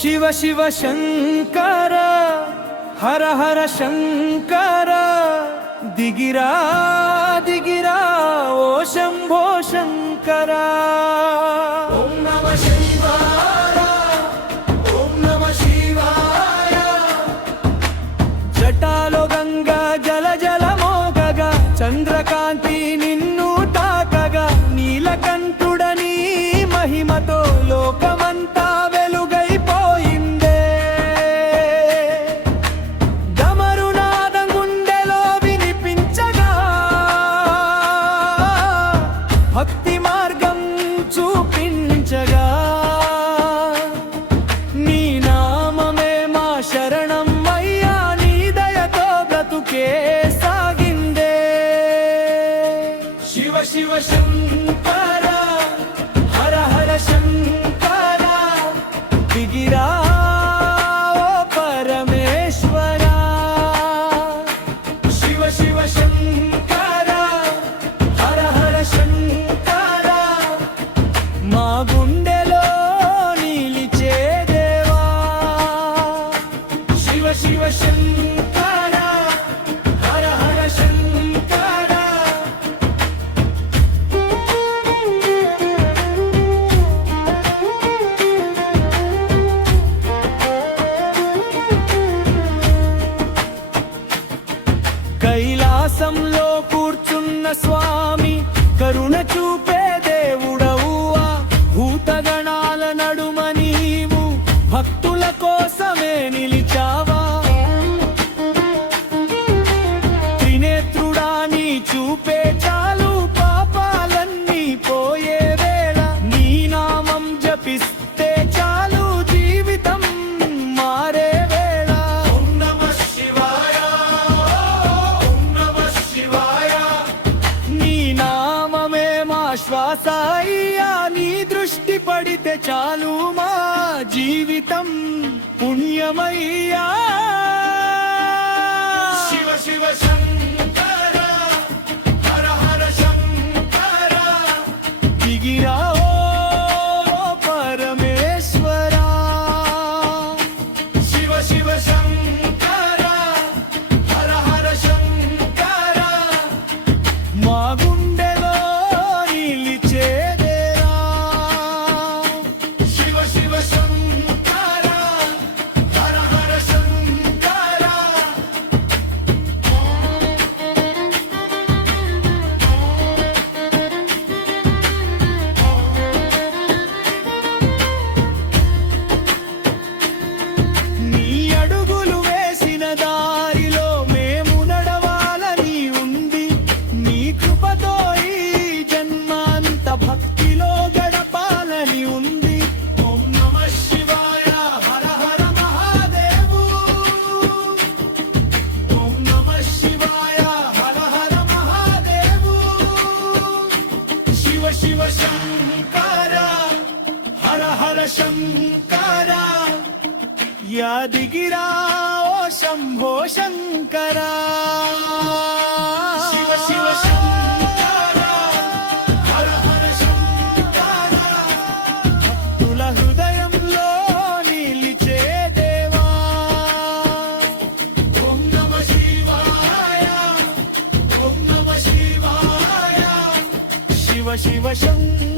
శివ శివ శంకర హర హర శంకర దిగిరా దిగిరా ఓ శంభో శంకర ఓం నమః శివాయ ఓం నమః శివాయ జటాలో గంగా జల జల మోగగా చంద్రకాంతి నిన్ను తాకగా నీలకంఠుడని మహిమతో లోకమంతా వెలుగైపోయిందే డమరునాదం గుండెలో వినిపించగా భక్తి మార్గం చూపించగా నీ నామమే మా శరణం అయ్యా నీ దయతో బ్రతుకే సాగిందే శివ శివ శంకర హర హర శంకర దిగిరా ఓ పరమేశ్వర శివ శివ శంకర హర హర శంకర మా గుండెలో నిలిచే దేవా శివ శివ శంకర హర హర శంకర కైలాసంలో కూర్చున్న స్వామి కరుణ చూపే దేవుడవువా భూతగణాల నడుమ నీవు భక్తుల కోసమే నిలిచావా త్రినేత్రుడా నీ చూపే చాలు పాపాలన్నీ పోయే వేళ నీ నామం జపిస్తే చాలు జీవితం మారే వేళ ఓం నమః శివాయ ఓం నమః శివాయ నీ నామమే మా శ్వాస అయ్యా నీ దృష్టి పడితే చాలు మా జీవితం పుణ్యమయ్యా శివ శివ శంకర హర హర శంకర దిగిరా ఓ పరమేశ్వర శివ శివ శంకర హర హర శంకర మా గుండెలో నిలిచే దేవా శివ శివ శంకర హర హర శంకర నీ అడుగులు వేసిన దారిలో మేము నడవాలని ఉంది నీ కృపతో ఈ జన్మాంత భక్తిలో గడపాలని ఉంది ఓం నమః శివాయ హర హర మహాదేవు ఓం నమః శివాయ హర హర మహాదేవు శివ శివ శంకర హర హర శంకర యాదిగిరా ఓ శంభో శంకర శివ శివ శంకర హర హర శంకర భక్తుల హృదయంలో నిలిచే దేవా ఓం నమః శివాయ ఓం నమః శివాయ శివ శివ శంకర